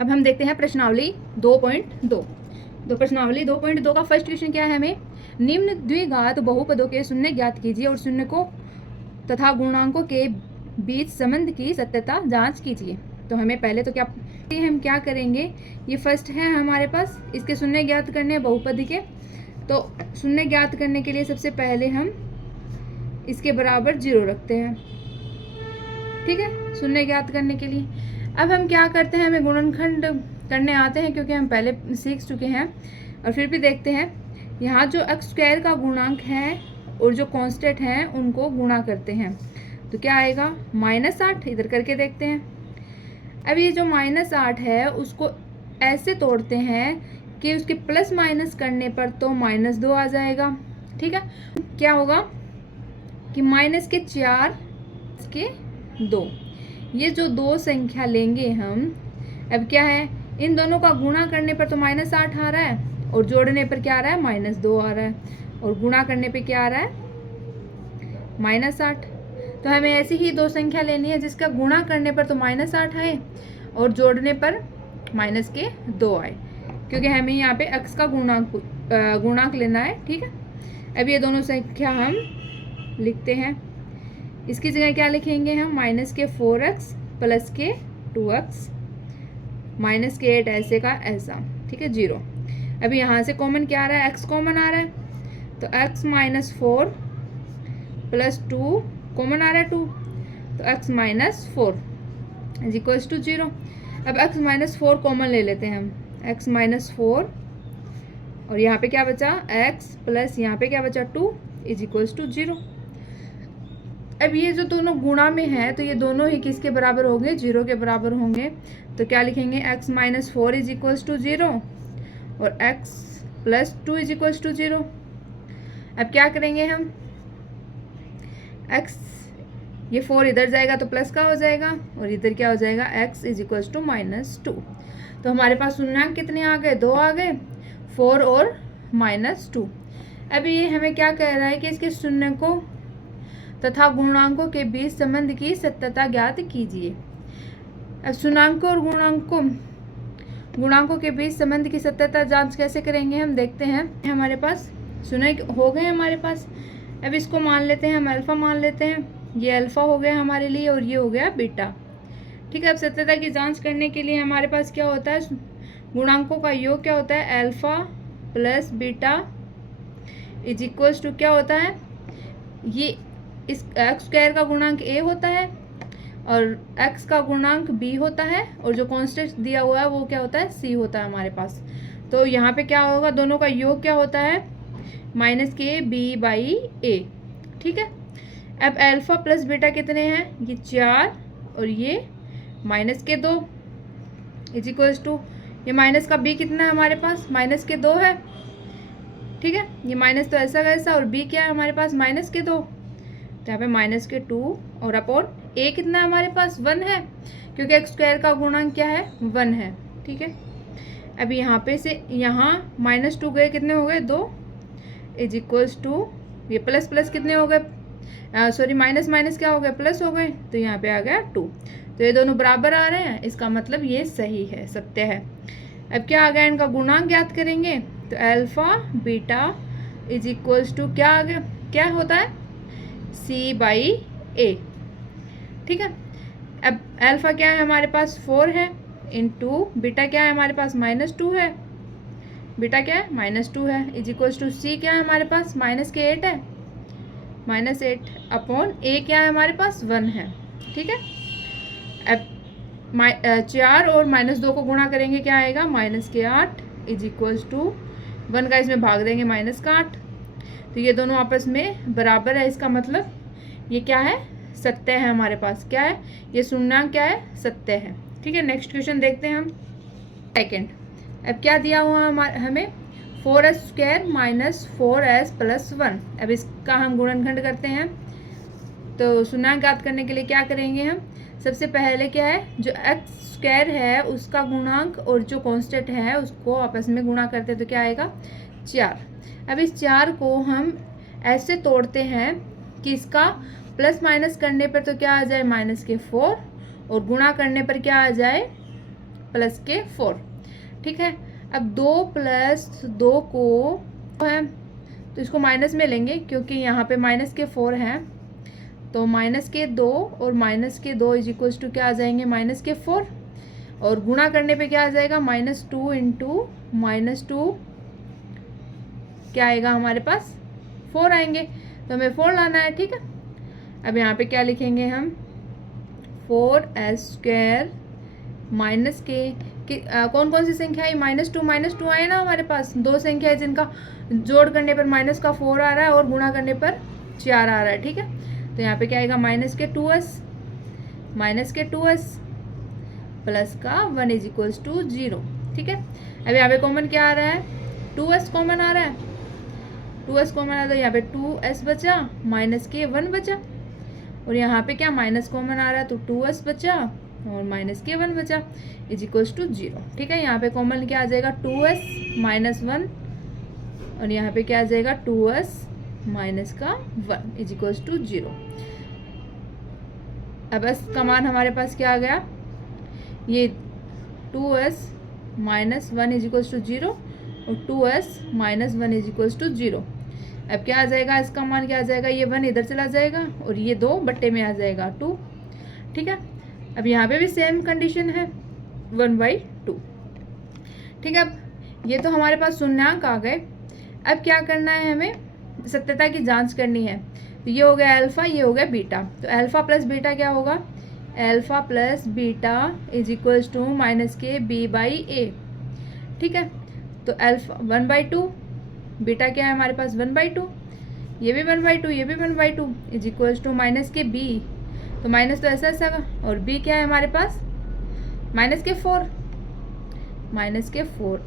अब हम देखते हैं प्रश्नावली 2.2। तो प्रश्नावली 2.2 का फर्स्ट क्वेश्चन क्या है हमें, निम्न द्विघात बहुपदों के शून्य ज्ञात कीजिए और शून्य को तथा गुणांकों के बीच संबंध की सत्यता जांच कीजिए। तो हमें पहले तो हम क्या करेंगे, ये फर्स्ट है हमारे पास, इसके शून्य ज्ञात करने बहुपद के। तो शून्य ज्ञात करने के लिए सबसे पहले हम इसके बराबर 0 रखते हैं, ठीक है, शून्य ज्ञात करने के लिए। अब हम क्या करते हैं, हमें गुणनखंड करने आते हैं क्योंकि हम पहले सीख चुके हैं, और फिर भी देखते हैं। यहाँ जो x स्क्वायर का गुणांक है और जो कांस्टेंट हैं उनको गुणा करते हैं, तो क्या आएगा -8। इधर करके देखते हैं। अब ये जो -8 है उसको ऐसे तोड़ते हैं कि उसके प्लस माइनस करने पर तो -2 आ जाएगा, ठीक है। क्या होगा कि -4 के 2, ये जो दो संख्या लेंगे हम, अब क्या है, इन दोनों का गुणा करने पर तो -8 आ रहा है और जोड़ने पर क्या आ रहा है -2 आ रहा है, और गुणा करने पे क्या आ रहा है -8। तो हमें ऐसी ही दो संख्या लेनी है जिसका गुणा करने पर तो -8 आए और जोड़ने पर -2 आए, क्योंकि हमें यहाँ पे x का गुणांक लेना है, ठीक है। अब ये दोनों संख्या हम लिखते हैं, इसकी जगह क्या लिखेंगे हम, -4x प्लस के 2x -8 ऐसे का ऐसा, ठीक है, 0। अभी यहाँ से कॉमन क्या आ रहा है, x कॉमन आ रहा है, तो x -4 प्लस 2 कॉमन आ रहा है 2, तो x -4 इज इक्वल्स टू 0। अब x -4 कॉमन ले लेते हैं हम, x -4 और यहाँ पे क्या बचा x प्लस यहाँ पे क्या बचा 2 इज इक्वल्स टू 0। अब ये जो दोनों गुणा में है तो ये दोनों ही किसके बराबर होंगे, 0 के बराबर होंगे। तो क्या लिखेंगे, x -4 इज इक्वल्स टू 0 और x plus 2 is equals to 0। अब क्या करेंगे हम, x ये 4 इधर जाएगा तो प्लस का हो जाएगा और इधर क्या हो जाएगा, x इज इक्वल्स टू -2। तो हमारे पास शून्यांक कितने आ गए, 2 आ गए, 4 और -2। अब ये हमें क्या कह रहा है कि इसके शून्य को तथा गुणांकों के बीच संबंध की सत्यता ज्ञात कीजिए। अब शून्याङ्कों और गुणांकों के बीच संबंध की सत्यता जांच कैसे करेंगे, हम देखते हैं। हमारे पास शून्य हो गए हमारे पास, अब इसको मान लेते हैं हम अल्फ़ा मान लेते हैं, ये अल्फ़ा हो गया हमारे लिए और ये हो गया बीटा, ठीक है। अब सत्यता की जांच करने के लिए हमारे पास क्या होता है, गुणांकों का योग क्या होता है, alpha plus beta is equals to क्या होता है, ये इस x स्क्वायर का गुणांक a होता है और x का गुणांक b होता है और जो कांस्टेंट दिया हुआ है वो क्या होता है, c होता है हमारे पास। तो यहाँ पे क्या होगा, दोनों का योग क्या होता है, -kb/a, ठीक है। अब अल्फ़ा प्लस बीटा कितने हैं, ये 4 और ये -2 इज इक्वल्स टू, ये माइनस का b कितना है हमारे पास, -2 है, ठीक है। ये माइनस तो ऐसा कैसा और b क्या है हमारे पास -2, तो यहाँ पे -2 और अपॉन a कितना है हमारे पास 1 है, क्योंकि x स्क्वायर का गुणांक क्या है 1 है, ठीक है। अब यहाँ पे से यहाँ -2 गए, कितने हो गए 2 इज इक्वल्स टू, ये प्लस प्लस कितने हो गए, सॉरी माइनस माइनस क्या हो गए, प्लस हो गए, तो यहाँ पे आ गया 2। तो ये दोनों बराबर आ रहे हैं, इसका मतलब ये सही है, सत्य है। अब क्या आ गया, इनका गुणांक ज्ञात करेंगे, तो alpha beta is equals to क्या आ गया, क्या होता है c/a, ठीक है। अब अल्फ़ा क्या है हमारे पास 4 है इंटू बीटा क्या है हमारे पास -2 है, बीटा क्या है -2 है, इज इक्वल्स टू c क्या है हमारे पास -8 है, -8 अपॉन a क्या है हमारे पास 1 है, ठीक है। अब 4 और -2 को गुणा करेंगे, क्या आएगा -8 इज इक्वल्स टू 1 का इसमें भाग देंगे -8, तो ये दोनों आपस में बराबर है, इसका मतलब ये क्या है, सत्य है हमारे पास, क्या है ये शून्याङ्क क्या है, सत्य है, ठीक है। नेक्स्ट क्वेश्चन देखते हैं हम सेकेंड। अब क्या दिया हुआ हमें 4s² - 4s + 1। अब इसका हम गुणनखंड करते हैं, तो शून्याङ्क ज्ञात करने के लिए क्या करेंगे हम, सबसे पहले क्या है, जो x² है उसका गुणांक और जो कांस्टेंट है उसको आपस में गुणा करते हैं, तो क्या आएगा 4। अब इस 4 को हम ऐसे तोड़ते हैं कि इसका प्लस माइनस करने पर तो क्या आ जाए -4 और गुणा करने पर क्या आ जाए प्लस के 4, ठीक है। अब 2 प्लस 2 को है तो इसको माइनस में लेंगे क्योंकि यहाँ पे माइनस के 4 हैं, तो माइनस के 2 और माइनस के 2 इज इक्वल्स टू क्या आ जाएंगे, माइनस के 4, और गुणा करने पे क्या आ जाएगा, -2 इंटू -2 क्या आएगा हमारे पास, 4 आएंगे, तो हमें 4 लाना है, ठीक है। अब यहाँ पे क्या लिखेंगे हम, 4s² माइनस के कौन कौन सी संख्या आई, -2 आए ना हमारे पास, दो संख्या है जिनका जोड़ करने पर माइनस का 4 आ रहा है और गुणा करने पर 4 आ रहा है, ठीक है। तो यहाँ पे क्या आएगा, -2s प्लस का 1 इज इक्वल्स टू 0, ठीक है। अब यहाँ पे कॉमन क्या आ रहा है, 2s कॉमन आ रहा है, 2s कॉमन आ रहा है, यहाँ पे 2s बचा, माइनस के 1 बचा, और यहाँ पे क्या माइनस कॉमन आ रहा है तो 2s बचा और माइनस के 1 बचा इज इक्वल्स टू 0, ठीक है। यहाँ पे कॉमन क्या आ जाएगा, 2s माइनस 1, और यहाँ पे क्या आ जाएगा 2s माइनस का 1 इज इक्वल्स टू 0। अब बस का मान हमारे पास क्या आ गया, ये 2s minus 1 is equals to 0 और 2s minus 1 is equals to 0। अब क्या आ जाएगा, इसका मान क्या आ जाएगा, ये 1 इधर चला जाएगा और ये 2 बट्टे में आ जाएगा 2, ठीक है। अब यहाँ पे भी सेम कंडीशन है 1/2, ठीक है। अब ये तो हमारे पास शून्यांक आ गए। अब क्या करना है, हमें सत्यता की जांच करनी है। तो ये हो गया अल्फ़ा, ये हो गया बीटा, तो अल्फ़ा प्लस बीटा क्या होगा, alpha plus beta is equals to -kb/a, ठीक है। तो अल्फ़ा 1/2, बीटा क्या है हमारे पास 1/2, ये भी 1/2, ये भी 1/2 इज इक्वल्स टू -kb, तो माइनस तो ऐसा ऐसा, और b क्या है हमारे पास -4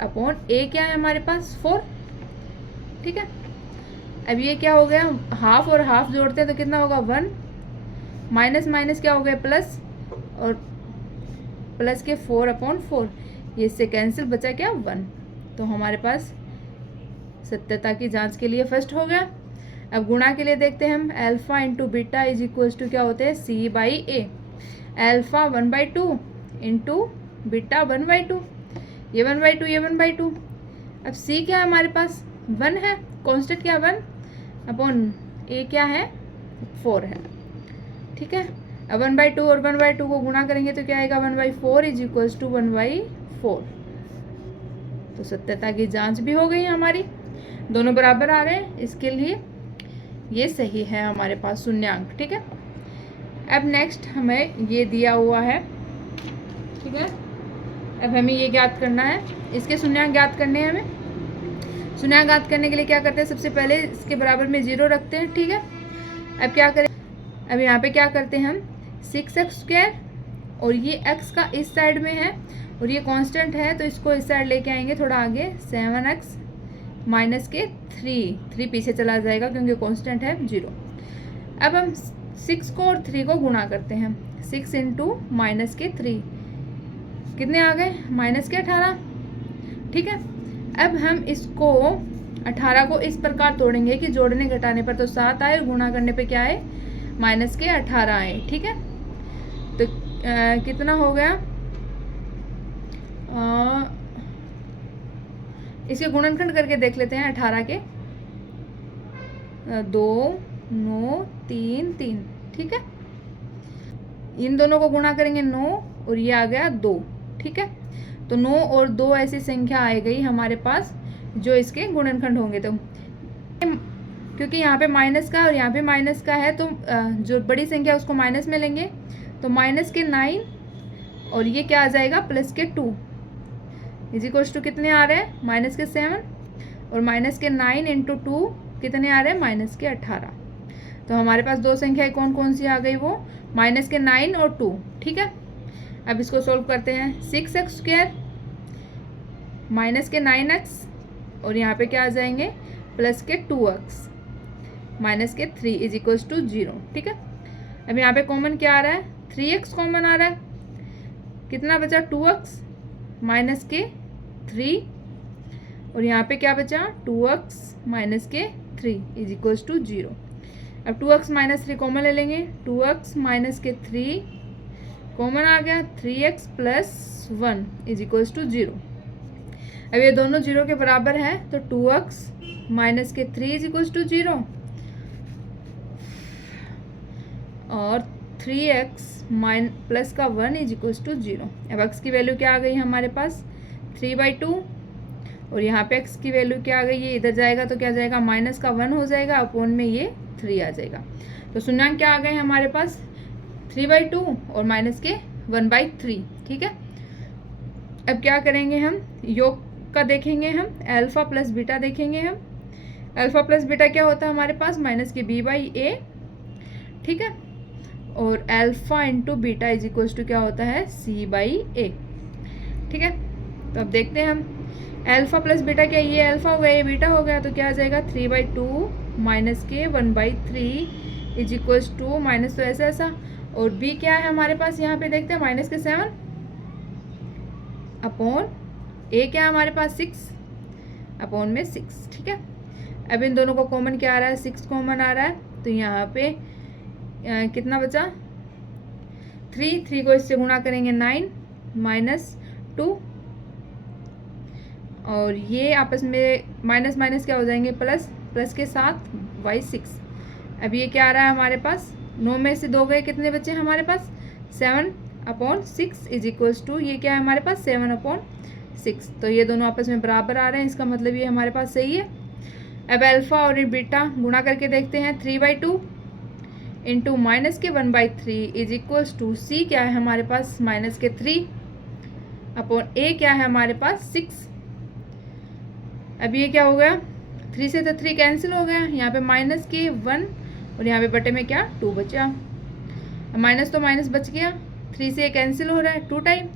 अपॉन a क्या है हमारे पास 4, ठीक है। अब ये क्या हो गया, हाफ और हाफ जोड़ते हैं तो कितना होगा 1, माइनस माइनस क्या हो गया प्लस, और प्लस के 4/4, ये इससे कैंसिल, बचा क्या 1, तो हमारे पास सत्यता की जांच के लिए फर्स्ट हो गया। अब गुणा के लिए देखते हैं हम, alpha into beta is equals to क्या होते हैं c/a, अल्फ़ा 1/2 इंटू बीटा 1/2, ये 1/2 ये 1/2। अब c क्या है हमारे पास 1 है, कांस्टेंट क्या 1 अपॉन a क्या है 4 है, ठीक है। अब 1/2 और 1/2 को गुणा करेंगे तो क्या आएगा 1/4 इज इक्वल्स टू 1/4, तो सत्यता की जांच भी हो गई हमारी, दोनों बराबर आ रहे हैं, इसके लिए ये सही है हमारे पास शून्यांक, ठीक है। अब नेक्स्ट हमें ये दिया हुआ है, ठीक है। अब हमें ये ज्ञात करना है, इसके शून्यांक ज्ञात करने हैं हमें। शून्यांक ज्ञात करने के लिए क्या करते हैं, सबसे पहले इसके बराबर में 0 रखते हैं, ठीक है। अब क्या करें, अब यहाँ पे क्या करते हैं हम 6x² और ये x का इस साइड में है और ये कांस्टेंट है तो इसको इस साइड लेके आएंगे थोड़ा आगे, 7x माइनस के 3 पीछे चला जाएगा क्योंकि कांस्टेंट है 0। अब हम 6 को और 3 को गुणा करते हैं, 6 इंटू -3 कितने आ गए -18, ठीक है। अब हम इसको 18 को इस प्रकार तोड़ेंगे कि जोड़ने घटाने पर तो 7 आए और गुणा करने पे क्या आए -18 आए, ठीक है। तो कितना हो गया, इसके गुणनखंड करके देख लेते हैं 18 के, 2 9 3 3, ठीक है। इन दोनों को गुणा करेंगे 9 और ये आ गया 2, ठीक है। तो 9 और 2 ऐसी संख्या आ गई हमारे पास जो इसके गुणनखंड होंगे। तो क्योंकि यहाँ पे माइनस का और यहाँ पे माइनस का है तो जो बड़ी संख्या उसको माइनस में लेंगे, तो -9 और ये क्या आ जाएगा +2 इज इक्वल्स टू कितने आ रहे हैं -7 और -9 इंटू 2 कितने आ रहे हैं -18। तो हमारे पास दो संख्याएं कौन कौन सी आ गई, वो -9 और 2, ठीक है। अब इसको सोल्व करते हैं, 6x² -9x और यहाँ पे क्या आ जाएंगे +2x -3 इज इक्वल्स टू 0, ठीक है। अब यहाँ पे कॉमन क्या आ रहा है 3x कॉमन आ रहा है, कितना बचा 2x -3 और यहाँ पे क्या बचा 2x -3 इज इक्वल्स टू 0। अब 2x -3 कॉमन ले लेंगे, 2x -3 कॉमन आ गया 3x plus 1 is equals to 0। अब ये दोनों 0 के बराबर है तो 2x माइनस के 3 इज इक्वल्स टू 0 और 3x प्लस का 1 इज इक्वल्स टू 0। अब x की वैल्यू क्या आ गई हमारे पास 3/2 और यहाँ पे x की वैल्यू क्या आ गई, ये इधर जाएगा तो क्या जाएगा माइनस का 1 हो जाएगा, अपॉन में ये 3 आ जाएगा। तो शून्यांक क्या आ गए हमारे पास 3/2 और माइनस के 1/3। ठीक है, अब क्या करेंगे हम योग का देखेंगे, हम अल्फा प्लस बीटा देखेंगे। हम अल्फा प्लस बीटा क्या होता है हमारे पास माइनस के b/a। ठीक है, और alpha into beta is equals to क्या होता है c/a। ठीक है, तो अब देखते हैं हम अल्फा प्लस बीटा क्या, ये अल्फा हो गया ये बीटा हो गया, तो क्या आ जाएगा 3/2 माइनस के 1/3 इज इक्वल्स टू माइनस तो ऐसा और b क्या है हमारे पास यहाँ पे देखते हैं माइनस के 7 अपॉन a क्या है हमारे पास 6 अपॉन में 6। ठीक है, अब इन दोनों को कॉमन क्या आ रहा है 6 कॉमन आ रहा है, तो यहाँ पे कितना बचा 3 को इससे गुणा करेंगे 9 माइनस 2 और ये आपस में माइनस माइनस क्या हो जाएंगे प्लस के साथ y6। अब ये क्या आ रहा है हमारे पास 9 में से 2 गए, कितने बचे हमारे पास 7/6 इज इक्वल्स टू ये क्या है हमारे पास 7/6। तो ये दोनों आपस में बराबर आ रहे हैं, इसका मतलब ये हमारे पास सही है। अब अल्फा और बीटा गुणा करके देखते हैं 3/2 इंटू माइनस के 1/3 इज इक्वल्स टू c क्या है हमारे पास माइनस के 3 अपॉन a क्या है हमारे पास 6। अब ये क्या हो गया 3 से तो 3 कैंसिल हो गया, यहाँ पे माइनस के 1 और यहाँ पे बटे में क्या 2 बचा। अब माइनस तो माइनस बच गया, 3 से कैंसिल हो रहा है 2 टाइम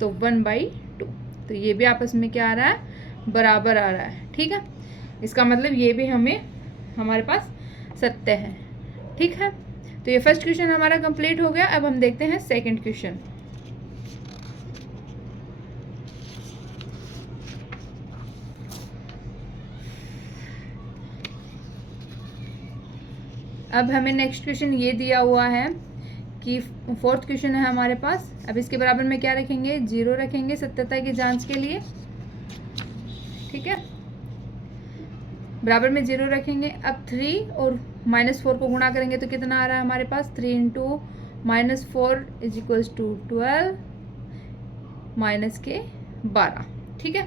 तो 1/2। तो ये भी आपस में क्या आ रहा है बराबर आ रहा है। ठीक है, इसका मतलब ये भी हमारे पास सत्य है। ठीक है, तो ये फर्स्ट क्वेश्चन हमारा कंप्लीट हो गया। अब हम देखते हैं सेकंड क्वेश्चन। अब हमें नेक्स्ट क्वेश्चन ये दिया हुआ है कि फोर्थ क्वेश्चन है हमारे पास। अब इसके बराबर में क्या रखेंगे 0 रखेंगे सत्यता की जांच के लिए। ठीक है, बराबर में 0 रखेंगे। अब 3 और -4 को गुणा करेंगे तो कितना आ रहा है हमारे पास 3 into -4 is equals to 12 minus के 12। ठीक है,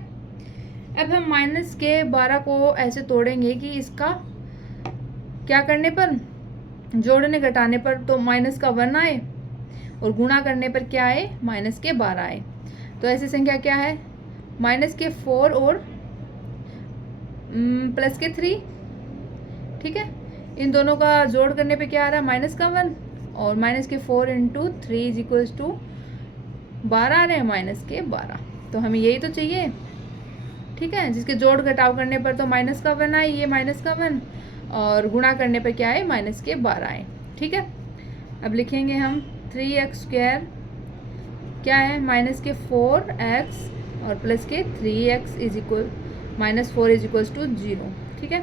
अब हम माइनस के 12 को ऐसे तोड़ेंगे कि इसका क्या करने पर जोड़ने घटाने पर तो माइनस का 1 आए और गुणा करने पर क्या आए माइनस के 12 आए। तो ऐसी संख्या क्या है माइनस के 4 और प्लस के 3। ठीक है, इन दोनों का जोड़ करने पे क्या आ रहा है माइनस का 1 और माइनस के 4 इंटू 3 इज इक्वल्स टू 12 आ रहे हैं माइनस के 12। तो हमें यही तो चाहिए। ठीक है, जिसके जोड़ घटाव करने पर तो माइनस का 1 आए, ये माइनस का 1 और गुणा करने पर क्या आए माइनस के 12 आए। ठीक है, अब लिखेंगे हम 3x² क्या है माइनस के 4x और प्लस के 3x is equal -4 is equals to 0। ठीक है,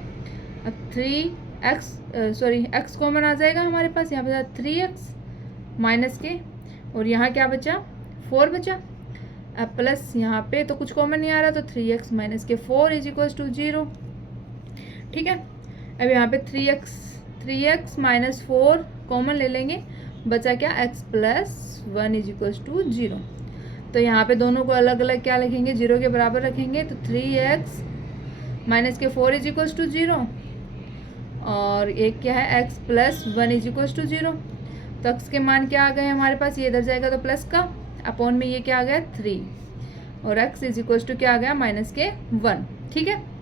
अब 3x कॉमन आ जाएगा हमारे पास, यहाँ बचा 3x माइनस के और यहाँ क्या बचा 4 बचा। अब प्लस यहाँ पे तो कुछ कॉमन नहीं आ रहा तो 3x माइनस के 4 इज इक्वल्स टू 0। ठीक है, अब यहाँ पे 3x माइनस 4 कॉमन ले लेंगे, बचा क्या x plus 1 is equals to 0। तो यहाँ पे दोनों को अलग अलग क्या लिखेंगे 0 के बराबर रखेंगे। तो 3x माइनस के 4 इज इक्वल्स टू 0 और एक क्या है x plus 1 is equals to 0। तो x के मान क्या आ गए हमारे पास, ये इधर जाएगा तो प्लस का, अपॉन में ये क्या आ गया 3 और x इज इक्वल्स टू क्या आ गया माइनस के 1। ठीक है,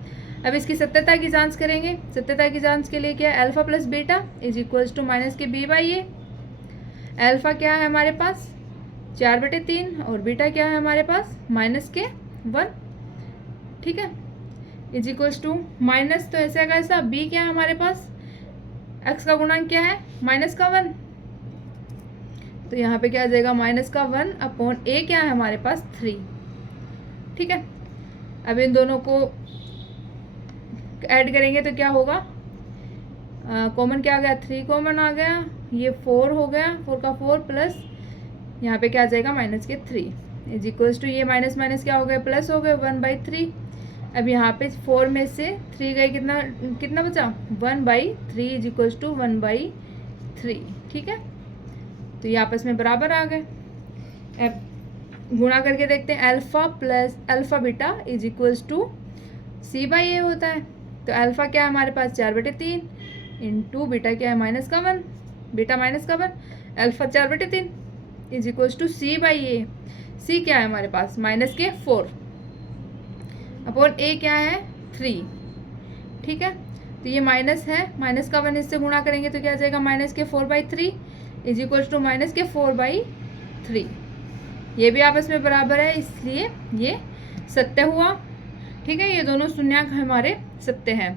अब इसकी सत्यता की जांच करेंगे। सत्यता की जांच के लिए क्या है alpha plus beta is equals to minus के b/a। अल्फा क्या है हमारे पास 4/3 और बीटा क्या है हमारे पास माइनस के 1। ठीक है, इज इक्वल्स टू माइनस तो ऐसा का ऐसा b क्या है हमारे पास x का गुणांक क्या है माइनस का 1, तो यहाँ पे क्या आ जाएगा माइनस का 1 अपॉन a क्या है हमारे पास 3। ठीक है, अब इन दोनों को ऐड करेंगे तो क्या होगा कॉमन क्या आ गया 3 कॉमन आ गया, ये 4 हो गया 4 का 4 प्लस यहाँ पे क्या आ जाएगा माइनस के 3 इज इक्वल्स टू ये माइनस माइनस क्या हो गया प्लस हो गया 1/3। अब यहाँ पे 4 में से 3 गए कितना कितना बचा 1/3 इज इक्वल्स टू 1/3। ठीक है, तो ये आपस में बराबर आ गए। अब गुणा करके देखते हैं alpha plus alpha beta is equals to C/A होता है। तो अल्फ़ा क्या है हमारे पास 4/3 इंटू बीटा क्या है -1 beta -1 alpha 4/3 is equals to C/A। C क्या है हमारे पास -4 अपॉन A क्या है 3। ठीक है, तो ये माइनस है -1 इससे गुणा करेंगे तो क्या आ जाएगा -4/3 इज इक्वल्स टू -4/3। ये भी आपस में बराबर है इसलिए ये सत्य हुआ। ठीक है, ये दोनों शून्यांक हमारे सत्य हैं।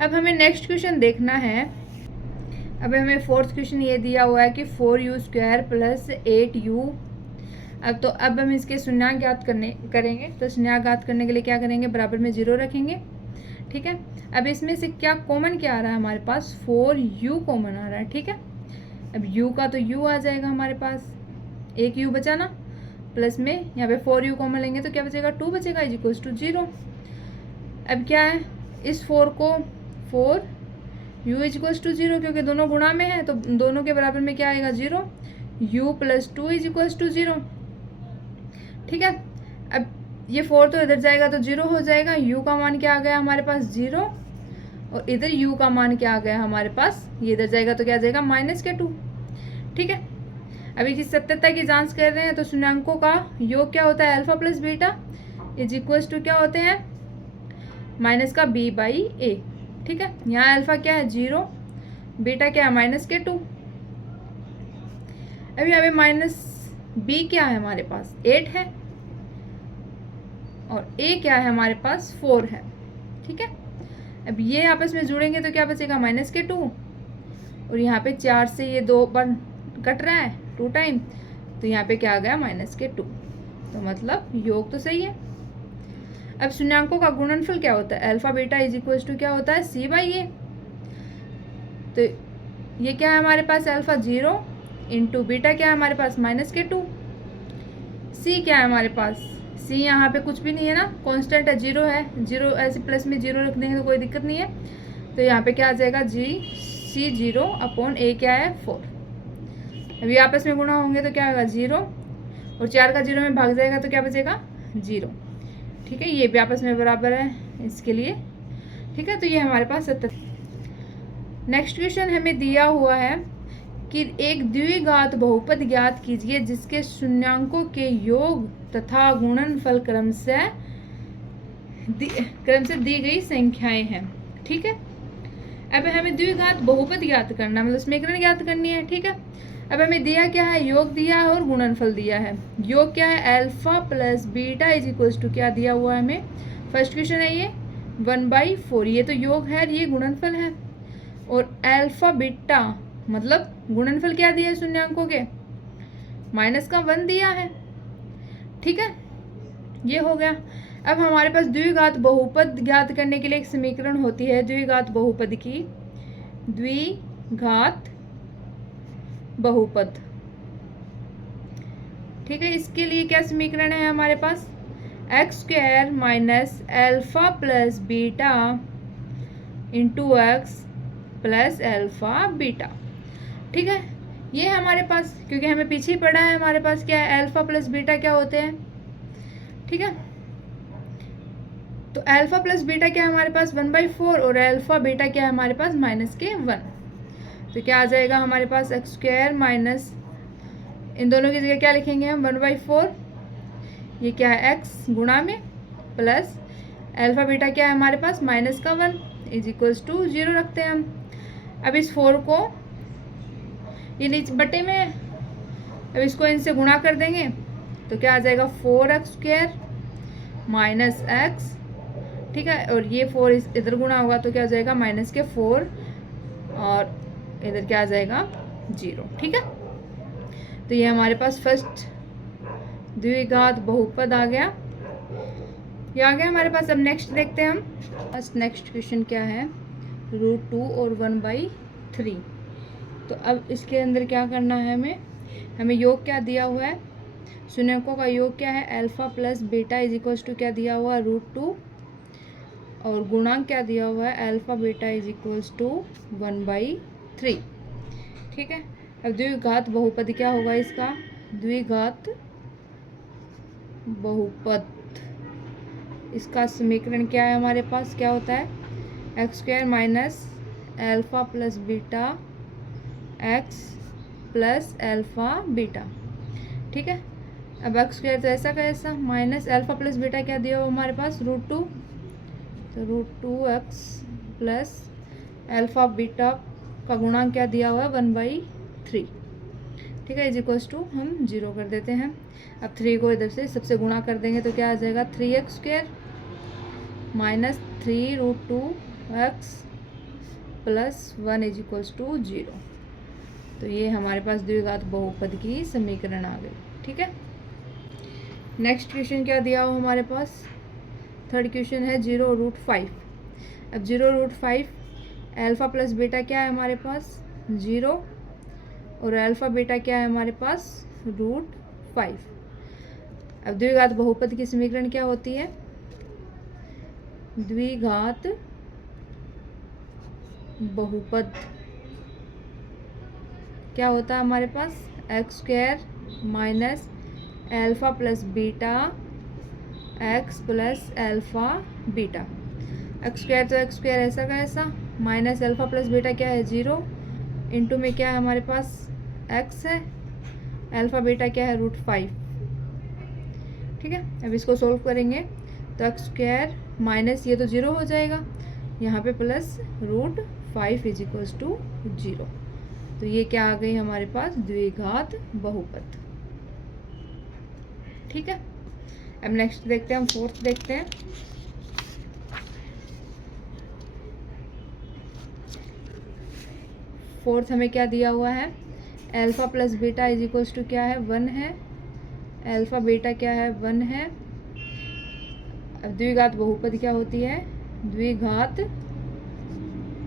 अब हमें नेक्स्ट क्वेश्चन देखना है। अब हमें फोर्थ क्वेश्चन ये दिया हुआ है कि 4u² प्लस 8u। अब हम इसके शून्यांक ज्ञात करेंगे। तो शून्यांक ज्ञात करने के लिए क्या करेंगे बराबर में 0 रखेंगे। ठीक है, अब इसमें से क्या कॉमन क्या आ रहा है हमारे पास 4u कॉमन आ रहा है। ठीक है, अब u का तो u आ जाएगा हमारे पास, एक u बचा ना, प्लस में यहाँ पे 4u कॉमन लेंगे तो क्या बचेगा 2 बचेगा इज इक्वल्स टू 0। अब क्या है इस 4 को 4u इज इक्वल्स टू 0 क्योंकि दोनों गुणा में है तो दोनों के बराबर में क्या आएगा 0 u plus 2 is equals to 0। ठीक है, अब ये 4 तो इधर जाएगा तो 0 हो जाएगा। u का मान क्या आ गया हमारे पास 0 और इधर u का मान क्या आ गया हमारे पास, ये इधर जाएगा तो क्या आ जाएगा -2। ठीक है, अभी जिस सत्यता की जांच कर रहे हैं तो शून्याङ्कों का योग क्या होता है alpha plus beta is equals to क्या होते हैं -b/a। ठीक है, यहाँ अल्फा क्या है 0, बीटा क्या है -2। अभी यहाँ पे -b क्या है हमारे पास 8 है और a क्या है हमारे पास 4 है। ठीक है, अब ये आपस में जुड़ेंगे तो क्या बचेगा -2 और यहाँ पे 4 से ये 2 बार कट रहा है 2 टाइम तो यहाँ पे क्या आ गया -2। तो मतलब योग तो सही है। अब शून्याङ्कों का गुणनफल क्या होता है alpha beta is equals to क्या होता है C/A। तो ये क्या है हमारे पास अल्फा 0 इंटू बीटा क्या है हमारे पास -2। C क्या है हमारे पास, C यहाँ पे कुछ भी नहीं है ना, कांस्टेंट है 0 है, 0 ऐसे प्लस में 0 रख देंगे तो कोई दिक्कत नहीं है। तो यहाँ पे क्या आ जाएगा C0 अपॉन A क्या है 4। अभी आपस में गुणा होंगे तो क्या होगा 0 और 4 का 0 में भाग जाएगा तो क्या बचेगा 0। ठीक है, ये भी आपस में बराबर है इसके लिए। ठीक है, तो ये हमारे पास 70। नेक्स्ट क्वेश्चन हमें दिया हुआ है कि एक द्विघात बहुपद ज्ञात कीजिए जिसके शून्याङ्कों के योग तथा गुणनफल क्रम से दी गई संख्याएं हैं। ठीक है, अब हमें द्विघात बहुपद ज्ञात करना मतलब समीकरण ज्ञात करनी है। ठीक है, अब हमें दिया क्या है योग दिया है और गुणनफल दिया है। योग क्या है alpha plus beta is equals to क्या दिया हुआ है हमें, फर्स्ट क्वेश्चन है ये 1/4, ये तो योग है ये गुणनफल है। और अल्फा बीटा मतलब गुणनफल क्या दिया है शून्याङ्कों के -1 दिया है। ठीक है, ये हो गया। अब हमारे पास द्विघात बहुपद ज्ञात करने के लिए एक समीकरण होती है द्विघात बहुपद की, द्विघात बहुपद। ठीक है, इसके लिए क्या समीकरण है हमारे पास x² minus alpha plus beta into x plus alpha beta. ठीक है, ये हमारे पास क्योंकि हमें पीछे ही पढ़ा है हमारे पास क्या है अल्फा प्लस बीटा क्या होते हैं। ठीक है, तो अल्फा प्लस बीटा क्या है हमारे पास 1/4 और अल्फा बीटा क्या है हमारे पास -1। तो क्या आ जाएगा हमारे पास x² माइनस इन दोनों की जगह क्या लिखेंगे हम 1/4, ये क्या है x गुणा में प्लस अल्फा बीटा क्या है हमारे पास -1 इज इक्वल्स टू 0 रखते हैं हम। अब इस 4 को ये नीचे बटे में, अब इसको इनसे गुणा कर देंगे तो क्या आ जाएगा 4x² माइनस x। ठीक है, और ये 4 इधर गुणा होगा तो क्या हो जाएगा -4 और इधर क्या आ जाएगा 0। ठीक है, तो ये हमारे पास फर्स्ट द्विघात बहुपद आ गया, ये आ गया हमारे पास। अब नेक्स्ट देखते हैं हम। फर्स्ट नेक्स्ट क्वेश्चन क्या है √2 और 1/3। तो अब इसके अंदर क्या करना है हमें हमें योग क्या दिया हुआ है, शून्यकों का योग क्या है, alpha plus beta is equals to क्या दिया हुआ है, √2, और गुणांक क्या दिया हुआ है, alpha beta is equals to 1/3। ठीक है। अब द्विघात बहुपद क्या होगा इसका, द्विघात बहुपद, इसका समीकरण क्या है हमारे पास, क्या होता है, x² minus alpha plus beta x plus alpha beta. ठीक है। अब x² तो ऐसा का ऐसा, माइनस अल्फा प्लस बीटा क्या दिया हुआ हमारे पास, √2, तो √2x प्लस अल्फा बीटा का गुणांक क्या दिया हुआ है, 1/3। ठीक है, इज इक्वल्स टू हम 0 कर देते हैं। अब 3 को इधर से सबसे गुणा कर देंगे तो क्या आ जाएगा, 3x² minus 3√2x plus 1 is equals to 0। तो ये हमारे पास द्विघात बहुपद की समीकरण आ गई। ठीक है। नेक्स्ट क्वेश्चन क्या दिया हो हमारे पास, थर्ड क्वेश्चन है 0√5। अब 0√5, अल्फा प्लस बीटा क्या है हमारे पास, 0, और अल्फा बीटा क्या है हमारे पास, √5। अब द्विघात बहुपद की समीकरण क्या होती है, द्विघात बहुपद क्या होता है हमारे पास, x² minus alpha plus beta x plus alpha beta. x² तो x² ऐसा का ऐसा, माइनस अल्फा प्लस बीटा क्या है, 0, इंटू में क्या है हमारे पास, x है, अल्फा बीटा क्या है, √5। ठीक है। अब इसको सोल्व करेंगे तो x² माइनस ये तो 0 हो जाएगा, यहाँ पे प्लस √5 इज इक्वल्स टू 0। तो ये क्या आ गई हमारे पास, द्विघात बहुपद। ठीक है। अब नेक्स्ट देखते हैं, हम फोर्थ देखते हैं। फोर्थ हमें क्या दिया हुआ है, alpha plus beta is equals to क्या है, 1 है, अल्फा बीटा क्या है, 1 है। अब द्विघात बहुपद क्या होती है, द्विघात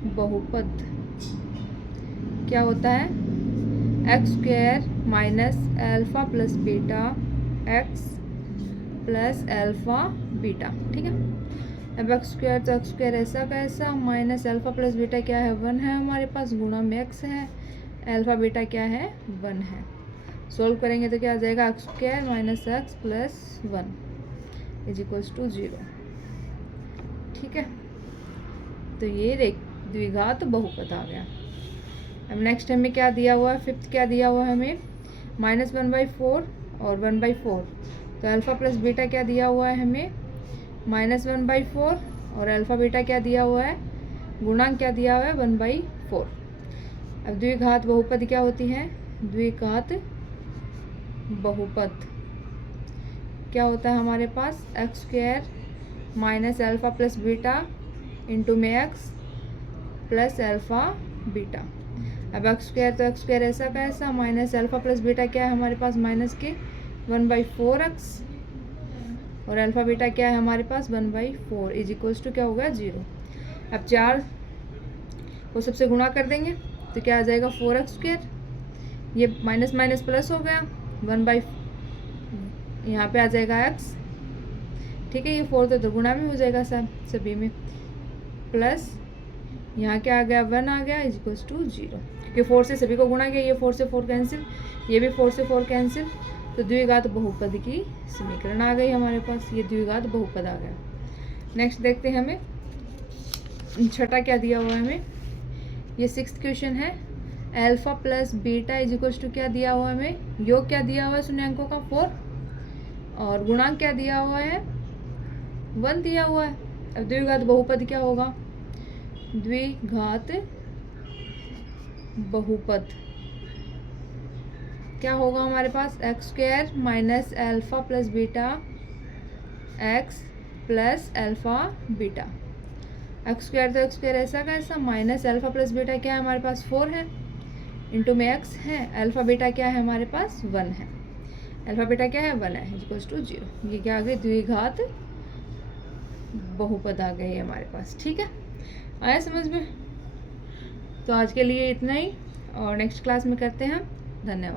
बहुपद क्या होता है, x² minus alpha plus beta x plus alpha beta. ठीक है। अब x² तो x² ऐसा का ऐसा, माइनस अल्फा प्लस बीटा क्या है, 1 है हमारे पास, गुणा में x है, अल्फा बीटा क्या है, 1 है। सोल्व करेंगे तो क्या आ जाएगा, x² minus x plus 1 is equals to 0। ठीक है। तो ये द्विघात बहुपद आ गया। अब नेक्स्ट हमें क्या दिया हुआ है, फिफ्थ क्या दिया हुआ है हमें, -1/4 और 1/4। तो अल्फा प्लस बीटा क्या दिया हुआ है हमें, -1/4, और अल्फा बीटा क्या दिया हुआ है, गुणांक क्या दिया हुआ है, 1/4। अब द्विघात बहुपद क्या होती है, द्विघात बहुपद क्या होता है हमारे पास, x² minus alpha plus beta into में x प्लस अल्फा बीटा। अब x² तो x² ऐसा का ऐसा, माइनस अल्फा प्लस बीटा क्या है हमारे पास, माइनस के 1/4x, और अल्फा बीटा क्या है हमारे पास, 1/4 इज इक्वल्स टू क्या होगा, 0। अब 4 को सबसे गुणा कर देंगे तो क्या आ जाएगा, 4x², ये माइनस माइनस प्लस हो गया, 1/, यहाँ पे आ जाएगा x। ठीक है। ये 4 तो गुणा में हो जाएगा सभी में, प्लस यहाँ क्या आ गया, 1 आ गया, इज इक्वल्स टू 0, क्योंकि 4 से सभी को गुणा किया, ये 4 से 4 कैंसिल, ये भी 4 से 4 कैंसिल। तो द्विघात बहुपद की समीकरण आ गई हमारे पास, ये द्विघात बहुपद आ गया। नेक्स्ट देखते हैं हमें छठा क्या दिया हुआ है हमें, ये 6th क्वेश्चन है, alpha plus beta is equals to क्या दिया हुआ है हमें, योग क्या दिया हुआ है शून्यांकों का 4, और गुणांक क्या दिया हुआ है, 1 दिया हुआ है। अब द्विघात बहुपद क्या होगा, द्विघात बहुपद क्या होगा हमारे पास, x² minus alpha plus beta x plus alpha beta. x² तो x² ऐसा का ऐसा, माइनस अल्फा प्लस बीटा क्या है हमारे पास, 4 है, इंटू में x है, अल्फा बीटा क्या है हमारे पास, 1 है, अल्फा बीटा क्या है, 1 है, इक्वल्स टू 0। ये क्या आ गई, द्विघात बहुपद आ गई हमारे पास। ठीक है, आया समझ में। तो आज के लिए इतना ही, और नेक्स्ट क्लास में करते हैं। धन्यवाद।